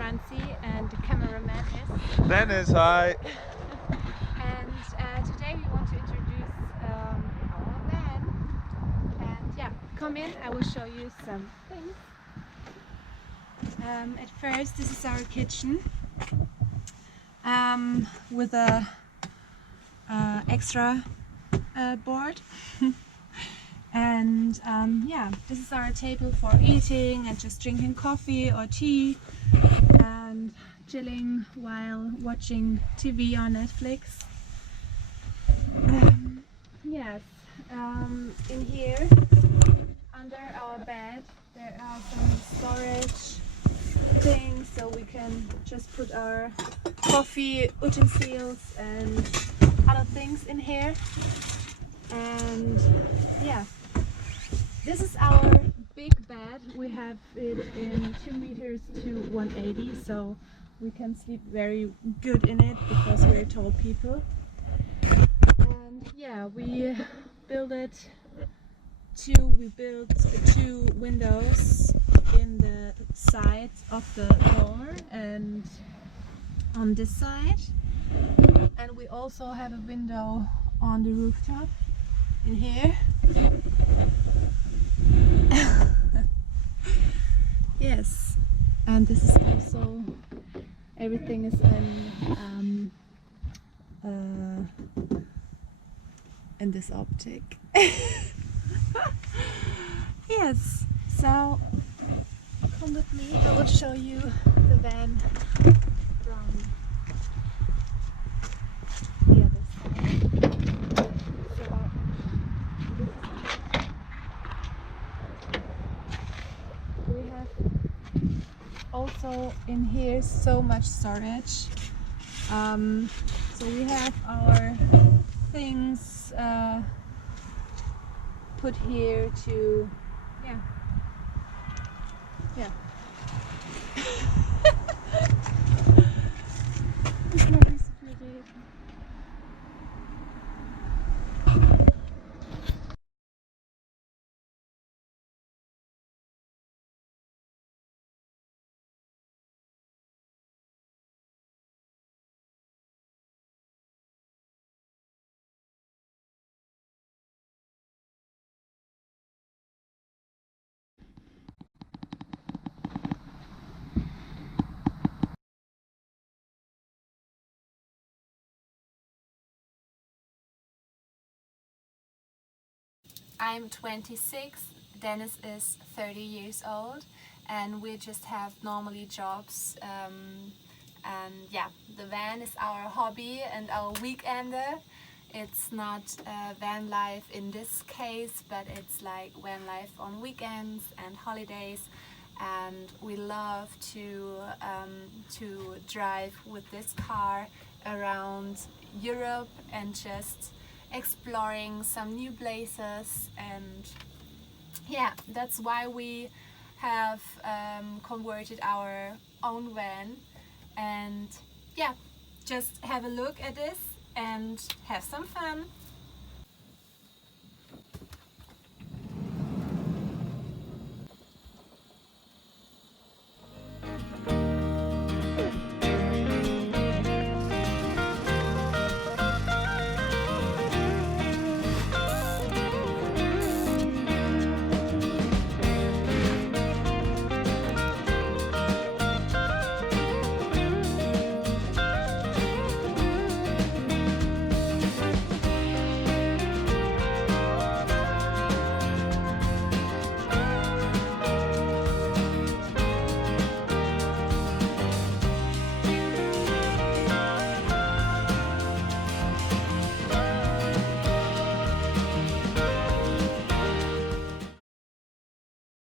Franzi and the cameraman is Dennis. Hi. and today we want to introduce our van, and yeah, come in, I will show you some things. At first, this is our kitchen with a extra board. And yeah, this is our table for eating and just drinking coffee or tea and chilling while watching TV on Netflix. Yes, in here under our bed there are some storage things, so we can just put our coffee utensils and other things in here. And yeah, this is our big bed. We have it in 2 meters to 180, so we can sleep very good in it because we're tall people. And yeah, we built two windows in the sides of the door and on this side, and we also have a window on the rooftop in here. Yes, and this is also, everything is in this optic. Yes, so come with me, I will show you the van from the other side. So we have also in here so much storage. So we have our things put here to, yeah. It's lovely to be there. I'm 26, Dennis is 30 years old, and we just have normally jobs. And yeah, the van is our hobby and our weekender. It's not van life in this case, but it's like van life on weekends and holidays. And we love to drive with this car around Europe and just exploring some new places. And yeah, that's why we have converted our own van. And yeah, just have a look at this and have some fun.